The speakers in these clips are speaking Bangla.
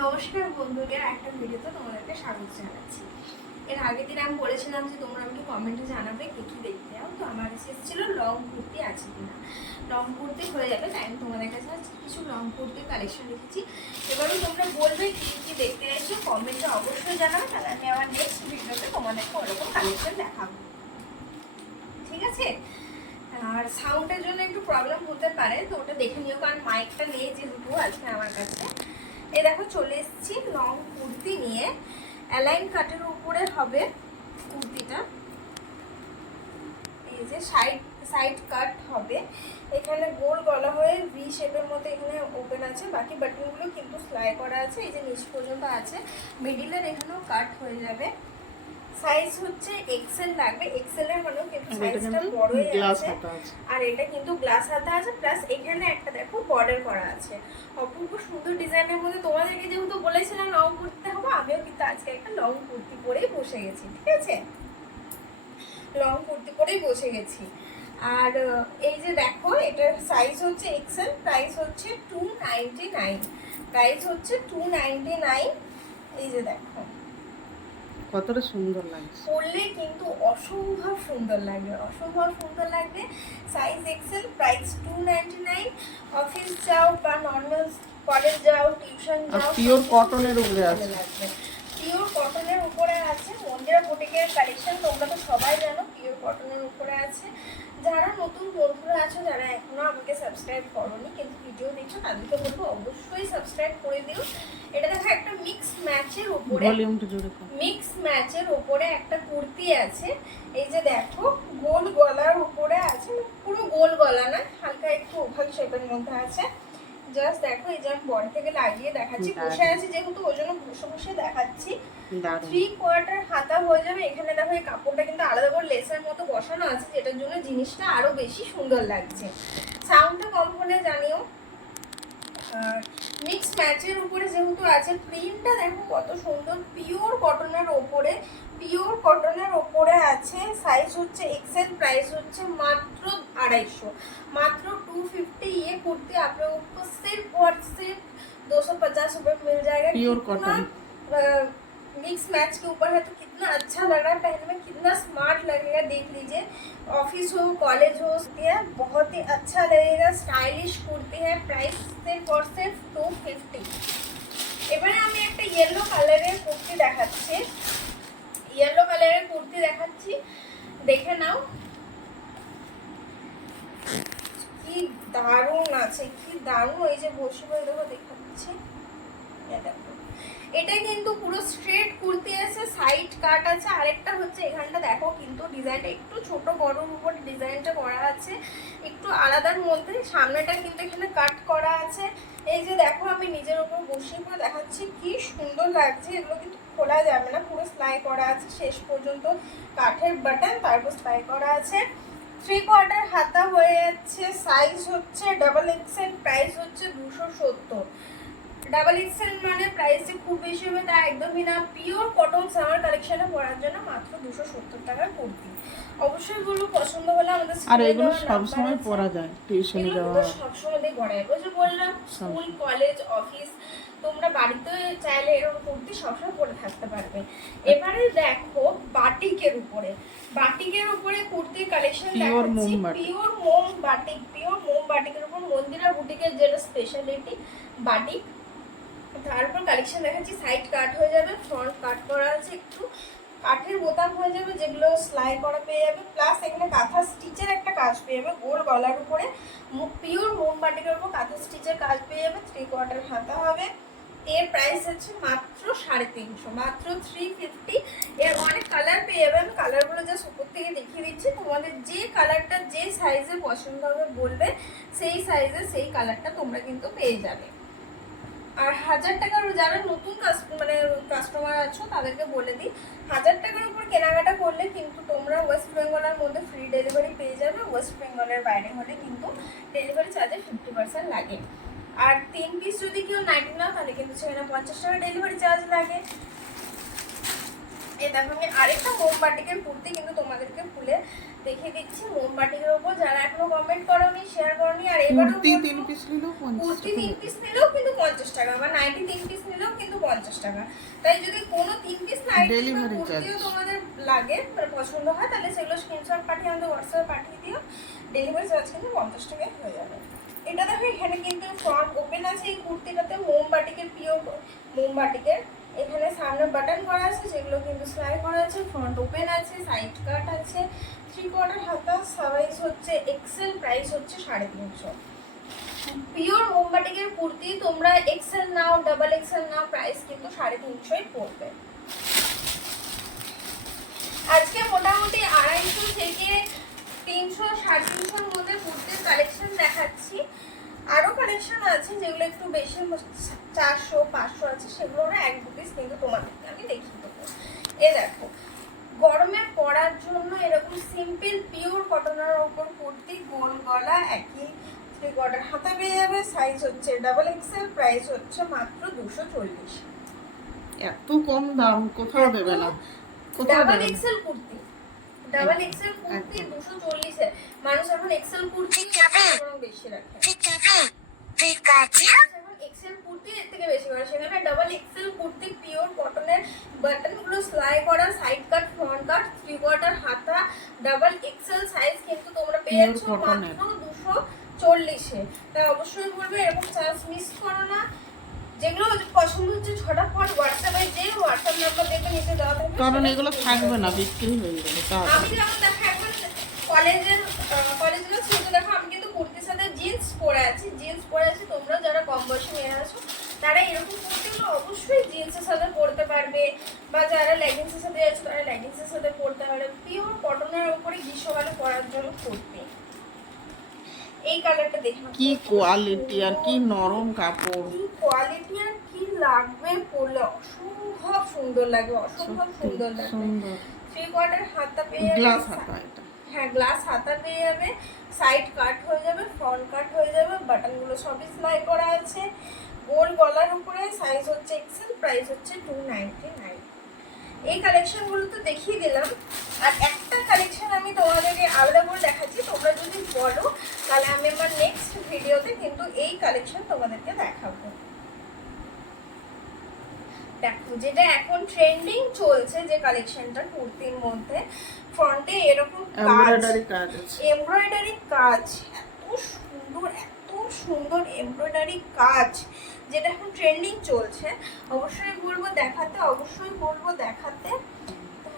নমস্কার বন্ধুদের, একটা ভিডিওতে তোমাদেরকে স্বাগত জানাচ্ছি। এর আগের দিন আমি বলেছিলাম যে তোমরা আমাকে কমেন্টে জানাবে কি কি দেখতে চাও। তো আমার এসেছিল লং কুর্তি আছে কিনা। লং কুর্তি হয়ে যাবে, তাই আমি তোমাদের কাছে কিছু লং কুর্তির কালেকশন রেখেছি। এবারও তোমরা বলবে কি কি দেখতে চাইছো, কমেন্টে অবশ্যই জানাবে, তাহলে আমি আমার নেক্সট ভিডিওতে তোমাদেরকে ওরকম কালেকশন দেখাবো। ঠিক আছে? আর সাউন্ডের জন্য একটু প্রবলেম হতে পারে, তো ওটা দেখে নিও, কারণ মাইকটা নেই যেহেতু আজকে আমার কাছে। এই দেখো চলে এসেছি লং কুর্তি নিয়ে। অ্যালাইন কাটের উপরে হবে কুর্তিটা। এই যে সাইড কাট হবে, এখানে গোল গলা হয়ে ভি শেপের মতো এখানে ওপেন আছে, বাকি বাটনগুলো কিন্তু সেলাই করা আছে। এই যে নিচ পর্যন্ত আছে, মিডিলের এখানেও কাট হয়ে যাবে। সাইজ হচ্ছে এক্সেল লাগবে, এক্সেল এর মানেও কিন্তু সাইজটা বড়ই আছে। আর এটা কিন্তু গ্লাস হাতা আছে, প্লাস এখানে একটা দেখো বর্ডার করা আছে। অপূর্ব সুন্দর ডিজাইনের মধ্যে তোমাদেরকে যেহেতু বলেছিলাম লং কুর্তি হবে, আমিও কিন্তু আজকে একটা লং কুর্তি পরেই বসে গেছি। ঠিক আছে, লং কুর্তি পরেই বসে গেছি। আর এই যে দেখো, এটার সাইজ হচ্ছে এক্সেল, প্রাইস হচ্ছে 299। প্রাইস হচ্ছে 299। এই যে দেখো কতটা সুন্দর লাগছে, পরলে কিন্তু অসম্ভব সুন্দর লাগবে, অসম্ভব সুন্দর লাগবে। Size Excel, price 299। অফিস যাও বা নর্মাল কলেজ যাও, টিউশন যাও, পিওর কটনের উপরে আছে। পিওর কটনের উপরে আছে। মন্দিরা বুটিকের কালেকশন তোমরা তো সবাই জানো, পিওর কটনের উপরে আছে। যারা নতুন বন্ধুরা আছো, যারা এখনো আমাকে সাবস্ক্রাইব করোনি কিন্তু ভিডিও দেখছো, তাদেরকে বলবো অবশ্যই সাবস্ক্রাইব করে দিও। এটা দেখো একটা মিক্স ম্যাচের উপরে, মিক্স ম্যাচের উপরে একটা কুর্তি আছে। এই যে দেখো গোল গলার উপরে আছে, পুরো গোল গলা না, হালকা একটু ওভাল শেপের মধ্যে আছে। জাস্ট দেখো, এই যে আমি বডি থেকে লাগিয়ে দেখাচ্ছি, বসে আছি যেহেতু ওই জন্য বসে বসে দেখাচ্ছি। 3/4 হাতা হয়ে যাবে। এখানে দেখো এই কাপড়টা কিন্তু আলাদা করে লেসের মতো বসানো আছে, যেটার জন্য জিনিসটা আরো বেশি সুন্দর লাগছে। সাউন্ডটা কম হলে জানিও। আর মিক্স ম্যাচের উপরে যেহেতু আছে, প্রিন্টটা দেখো কত সুন্দর, পিওর কটনের ওপরে, পিওর কটনের ওপরে আছে। সাইজ হচ্ছে এক্সেল, প্রাইস হচ্ছে মাত্র 250, मात्र 250। ये कुर्ती आप लोगों को सिर्फ और सिर्फ 250 रुपये मिल जाएगा। प्योर कॉटन मिक्स मैच के ऊपर है, तो कितना अच्छा लग रहा है पहनने में, कितना स्मार्ट लगेगा। देख लीजिए, ऑफिस हो कॉलेज हो, बहुत ही अच्छा लगेगा, स्टाइलिश कुर्ती है। प्राइस सिर्फ और सिर्फ 250। এবারে আমি একটা ইয়েলো কালারের কুর্তি দেখাচ্ছি, ইয়েলো কালারের কুর্তি দেখাচ্ছি, দেখে নাও কি দারুণ আছে, কি দারুণ। এই যে বসে বসে দেখো দেখাচ্ছি, দেখো এটা কিন্তু পুরো স্ট্রেট কুর্তি আছে, সাইড কাট আছে। আরেকটা হচ্ছে এখানটা দেখো কিন্তু ডিজাইনটা একটু ছোট বড়র উপর ডিজাইনটা করা আছে, একটু আলাদার মধ্যে। সামনেটা কিন্তু এখানে কাট করা আছে। এই যে দেখো আমি নিজের উপর বসে করে দেখাচ্ছি, কি সুন্দর লাগছে। এগুলো কিন্তু খোলা যাবে না, পুরো সেলাই করা আছে শেষ পর্যন্ত, কাঠের বাটন, তারপর সেলাই করা আছে। 3/4 হাতা হয়ে যাচ্ছে। সাইজ হচ্ছে ডাবল এক্সেল, প্রাইস হচ্ছে 270। ডাবল এক্সেল মানে প্রাইস যে খুব বেশি হবে তা একদমই না। পিওর কটন সামার কালেকশনে পরার জন্য মাত্র 270 টাকার কুর্তি। অবশ্যই বলবো পছন্দ হলে আমাদের আর এগুলো সব সময় পরা যায়, টিউশনে যাওয়া সব সময় দিয়ে পরা যায়। ওই যে বললাম স্কুল কলেজ অফিস, তোমরা বাড়িতে চাইলে এরকম কুর্তি সবসময় পরে থাকতে পারবে। এবারে দেখো বাটিকের উপরে, বাটিকের উপরে কুর্তির কালেকশন দেখাচ্ছি। পিওর মোম বাটিক, পিওর মোম বাটিকের উপর মন্দিরা বুটিকের যেটা স্পেশালিটি বাটিক। তারপর কালেকশন দেখাচ্ছি, সাইড কাট হয়ে যাবে, ফ্রন্ট কাট করা আছে, একটু কাঠের বোতাম হয়ে যাবে, যেগুলো সেলাই করা পেয়ে যাবে, প্লাস এখানে কাঁথা স্টিচের একটা কাজ পেয়ে যাবে গোল গলার উপরে। পিওর মোম বাটিকের উপর কাঁথা স্টিচের কাজ পেয়ে যাবে। 3/4 হাতা হবে। এর প্রাইস হচ্ছে মাত্র 350, মাত্র 350। এর অনেক কালার পেয়ে যাবে, আমি কালারগুলো জাস্ট উপর থেকে দেখিয়ে দিচ্ছি। তোমাদের যে কালারটা যে সাইজে পছন্দ হবে বলবে, সেই সাইজে সেই কালারটা তোমরা কিন্তু পেয়ে যাবে। আর 1000 টাকার, যারা নতুন কাস্টমার আছো তাদেরকে বলে দিই, 1000 টাকার উপর কেনাকাটা করলে কিন্তু তোমরা ওয়েস্ট বেঙ্গলের মধ্যে ফ্রি ডেলিভারি পেয়ে যাবে। ওয়েস্ট বেঙ্গলের বাইরে হলে কিন্তু ডেলিভারি চার্জে 50% লাগে। আর 3 পিস যদি কেউ 90 নাও, তাহলে কিন্তু সেখানে 50 টাকা ডেলিভারি চার্জ লাগে। এই দেখো আমি আরেকটা মোমবাটিকের কুর্তি কিন্তু তোমাদেরকে খুলে দেখিয়ে দিচ্ছি। মোমবাটিকের উপর যারা এখনো কমেন্ট করোনি, শেয়ার করোনি, আর এবারও কুর্তি 3 পিস নিলেও কিন্তু 50 টাকা, বা 93 পিস নিলেও কিন্তু 50 টাকা। তাই যদি কোনো 3 পিস নাইটি বা Delivery কুর্তিও charge। তোমাদের লাগে মানে পছন্দ হয়, তাহলে সেগুলো স্ক্রিনশট পাঠিয়ে আমাদের হোয়াটসঅ্যাপে পাঠিয়ে দিও। ডেলিভারি চার্জ কিন্তু 50 টাকায় হয়ে যাবে। এটা দেখো এখানে কিন্তু ফ্রন্ট ওপেন আছে এই কুর্তিটাতে, মোমবাটিকের পিওর মোমবাটিকের। এখানে সামনে বাটন করা আছে, যেগুলো কিন্তু সেলাই করা আছে। ফ্রন্ট ওপেন আছে, সাইড কাট আছে, 3/4 হাতা, সাইজ হচ্ছে এক্সেল, প্রাইস হচ্ছে 350। পিওর মোমবাটিকের কুর্তি তোমরা এক্সেল নাও, ডাবল এক্সেল নাও, প্রাইস কিন্তু 350ই পড়বে। আজকে মোটামুটি 250 থেকে 300, 350-এর মধ্যে কুর্তির কালেকশন দেখাচ্ছি। আরো কালেকশন আছে যেগুলো একটু বেশি 400, 500 আছে, সেগুলো না 1-2 পিস কিন্তু তোমাদেরকে আমি দেখিয়ে দেবো। এ দেখো, গরমে পরার জন্য এরকম সিম্পল পিওর কটনের উপর কুর্তি, গোল গলা, একই 3/4 হাতা পেয়ে যাবে। সাইজ হচ্ছে ডাবল এক্সেল, প্রাইস হচ্ছে মাত্র 240। এত কম দাম কোথাও দেবে না, কোথাও ডাবল দেবে না। XL kurti, double XL kurti 240 এ। মানুষ এখন এক্সেল কুর্তি বরং বেশি রাখে, এখন এক্সেল কুর্তি এর থেকে বেশি করে। সেখানে ডাবল এক্সেল কুর্তি পিওর কটনের, বাটনগুলো সেলাই করা, সাইড কাট, ফ্রন্ট কাট, 3/4 হাতা, ডাবল এক্সেল সাইজ কিন্তু তোমরা পেয়ে Pure যাচ্ছ cotton মাত্র এর। 240 এ। তাই অবশ্যই বলবে এরকম চান্স মিস করো না। যেগুলো পছন্দ হচ্ছে ঝটাফট হোয়াটসঅ্যাপে যে হোয়াটসঅ্যাপ নাম্বার দেখবে নিচে দেওয়া থাকবে, কারণ সেটা এগুলো কিন্তু থাকবে না, বিক্রি হয়ে যাবে আমি তাড়াতাড়ি। যেমন দেখো এখন কলেজের ছুটি দেখো, আমি কিন্তু কুর্তির সাথে জিন্স পরে আছি, তোমরা যারা কম বয়সী মেয়েরা আছো তারা এরকম কুর্তিগুলো অবশ্যই জিন্সের সাথে পরতে পারবে, বা যারা লেগিংসের সাথে আছো তারা লেগিংসের সাথে পরতে পারবে। পিওর কটনের উপরে গ্রীষ্মকালে পরার জন্য কুর্তি। এই কালারটা দেখো কি কোয়ালিটি আর কি নরম কাপড়, কি কোয়ালিটি আর কি লাগবে পরলে অসম্ভব সুন্দর লাগবে, অসম্ভব সত্যি সুন্দর লাগবে। সুন্দর। 3/4 হাতা পেয়ে যাবে, গ্লাস হাতা এটা। হ্যাঁ গ্লাস হাতা পেয়ে যাবে, সাইড কাট হয়ে যাবে, ফ্রন্ট কাট হয়ে যাবে, বাটনগুলো সবই সেলাই করা আছে, গোল গলার উপরে, সাইজ হচ্ছে এক্সেল, প্রাইস হচ্ছে 299। এই কালেকশনগুলো তো দেখিয়ে দিলাম। আর একটা কালেকশন আমি তোমাদেরকে আলাদা করে দেখাচ্ছি, তোমরা যদি বলো তাহলে আমি আমার নেক্সট ভিডিওতে কিন্তু এই কালেকশন তোমাদেরকে দেখাবো। দেখো যেটা এখন ট্রেন্ডিং চলছে, যে কালেকশনটা কুর্তির মধ্যে ফ্রন্টে এরকম এমব্রয়ডারি কাজ আছে। এমব্রয়ডারি কাজ, এত সুন্দর এমব্রয়ডারি কাজ, যেটা এখন ট্রেন্ডিং চলছে। অবশ্যই বলবো দেখাতে,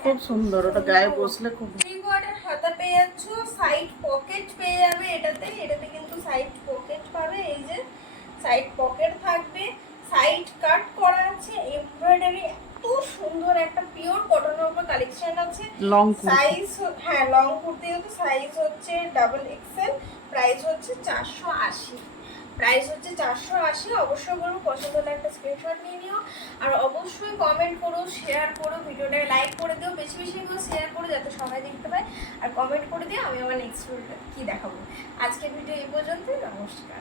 খুব সুন্দর, ওটা গায়ে বসলে খুব 3/4 হাতা পেয়ে যাচ্ছ, সাইড পকেট পেয়ে যাবে। এটাতে কিন্তু সাইড পকেট পাবে, এই যে সাইড পকেট থাকবে, সাইড কাট করা আছে, এমব্রয়ডারি, এত সুন্দর একটা পিওর কটনের উপর কালেকশন আছে। লং সাইজ হ্যাঁ লং কুর্তি, তো সাইজ হচ্ছে ডাবল এক্সেল, প্রাইস হচ্ছে 480। অবশ্যই বলবো পছন্দ হলে একটা স্ক্রিনশট নিয়ে নিও, আর অবশ্যই কমেন্ট করো, শেয়ার করো, ভিডিওটাকে লাইক করে দিও, বেশি বেশি করে শেয়ার করো যাতে সবাই দেখতে পায়, আর কমেন্ট করে দিও আমি আমার নেক্সট ভিডিওটা কি দেখাবো। আজকের ভিডিও এই পর্যন্তই, নমস্কার।